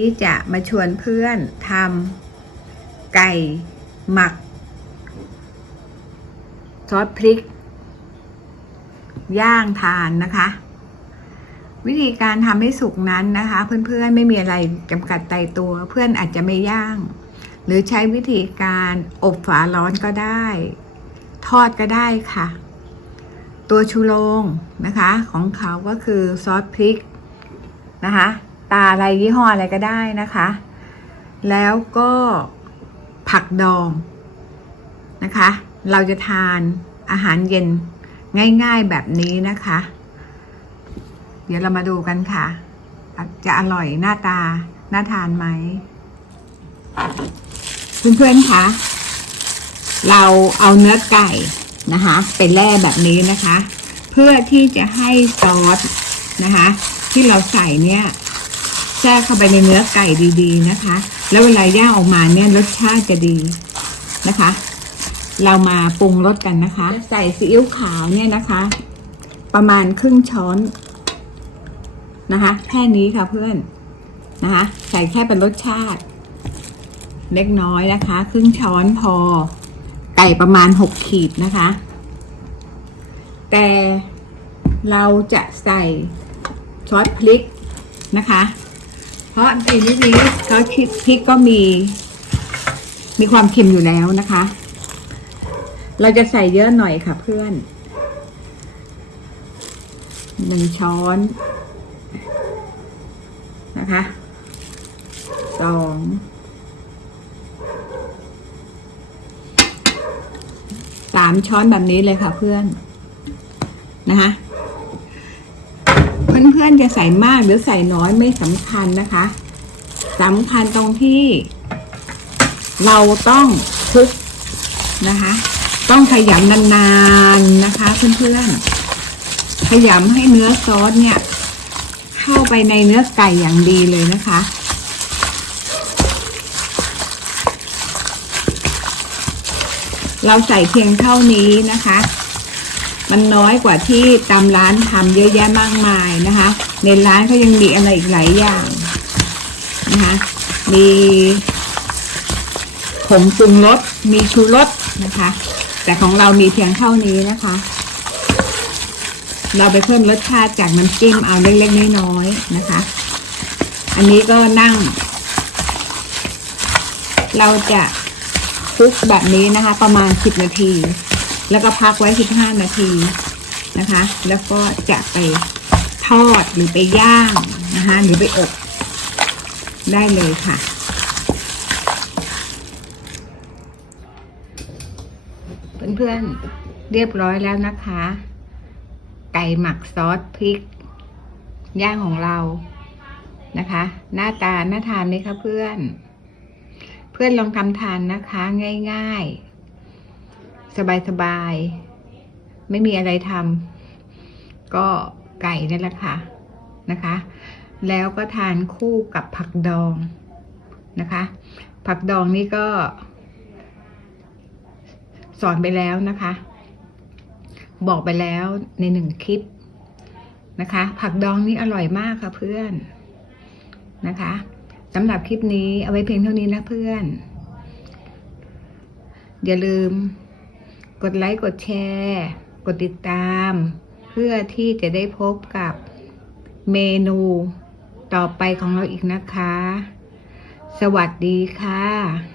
ที่จะมาชวนเพื่อนทำไก่หมัก ซอสพริก ย่างทานนะคะ วิธีการทำให้สุกนั้นนะคะ เพื่อนๆไม่มีอะไรจำกัดไตตัว เพื่อนอาจจะไม่ย่าง หรือใช้วิธีการอบฝาร้อนก็ได้ ทอดก็ได้ค่ะ ตัวชูโรงนะคะ ของเขาก็คือซอสพริกนะคะ ตาอะไรยี่ห้ออะไรก็ได้นะคะ แล้วก็ผักดองนะคะ เราจะทานอาหารเย็นง่ายๆแบบนี้นะคะ เดี๋ยวเรามาดูกันค่ะ จะอร่อยหน้าตาน่าทานไหมเพื่อนๆคะเราเอาเนื้อไก่นะคะไปแล่แบบนี้นะคะ เพื่อที่จะให้ซอสนะคะ ที่เราใส่เนี่ย แทรกเข้าไปในเนื้อไก่ดีๆนะคะ แล้วเวลาย่างออกมาเนี่ยรสชาติจะดีนะคะ เรามาปรุงรสกันนะคะ ใส่ซีอิ๊วขาวเนี่ยนะคะ ประมาณครึ่งช้อนนะคะแค่นี้ค่ะเพื่อนนะคะ ใส่แค่เป็นรสชาติ เล็กน้อยนะคะ ครึ่งช้อนพอ ไก่ประมาณหกขีดนะคะ แต่เราจะใส่ซอสพริกนะคะ เพราะในนี้นี้ซอสพริกก็มี มีความเค็มอยู่แล้วนะคะ เราจะใส่เยอะหน่อยค่ะเพื่อนหนึ่งช้อนนะคะสองสามช้อนแบบนี้เลยค่ะเพื่อนนะคะ เพื่อนๆจะใส่มากหรือใส่น้อยไม่สำคัญนะคะสำคัญตรงที่ เราต้องคลุกนะคะ ต้องขยำนานๆนะคะเพื่อนๆขยำให้เนื้อซอสเนี่ย เข้าไปในเนื้อไก่อย่างดีเลยนะคะเราใส่เพียงเท่านี้นะคะ มันน้อยกว่าที่ตามร้านทำเยอะแยะมากมายนะคะ ในร้านเขายังมีอะไรอีกหลายอย่างนะคะมีผงปรุงรสมีชูรสนะคะ แต่ของเรามีเพียงเท่านี้นะคะ เราไปเพิ่มรสชาติจากน้ำจิ้มเอาเล็กๆน้อยๆนะคะ อันนี้ก็นั่ง เราจะคลุกแบบนี้นะคะ ประมาณ 10 นาที แล้วก็พักไว้ 15 นาทีนะคะ แล้วก็จะไปทอดหรือไปย่างนะคะ หรือไปอบได้เลยค่ะเพื่อนๆ เรียบร้อยแล้วนะคะ ไก่หมักซอสพริก ย่างของเรานะคะ หน้าตาน่าทานไหมคะเพื่อน เพื่อนลองทำทานนะคะ ง่าย ๆ สบายๆ ไม่มีอะไรทำก็ไก่นั่แหละค่ะนะคะ แล้วก็ทานคู่กับผักดองนะคะ ผักดองนี่ก็ สอนไปแล้วนะคะ บอกไปแล้วในหนึ่งคลิปนะคะ ผักดองนี่อร่อยมากค่ะเพื่อนนะคะสำหรับคลิปนี้เอาไว้เพียงเท่านี้นะเพื่อน อย่าลืม กดไลค์ กดแชร์ กดติดตาม เพื่อที่จะได้พบกับเมนูต่อไปของเราอีกนะคะ สวัสดีค่ะ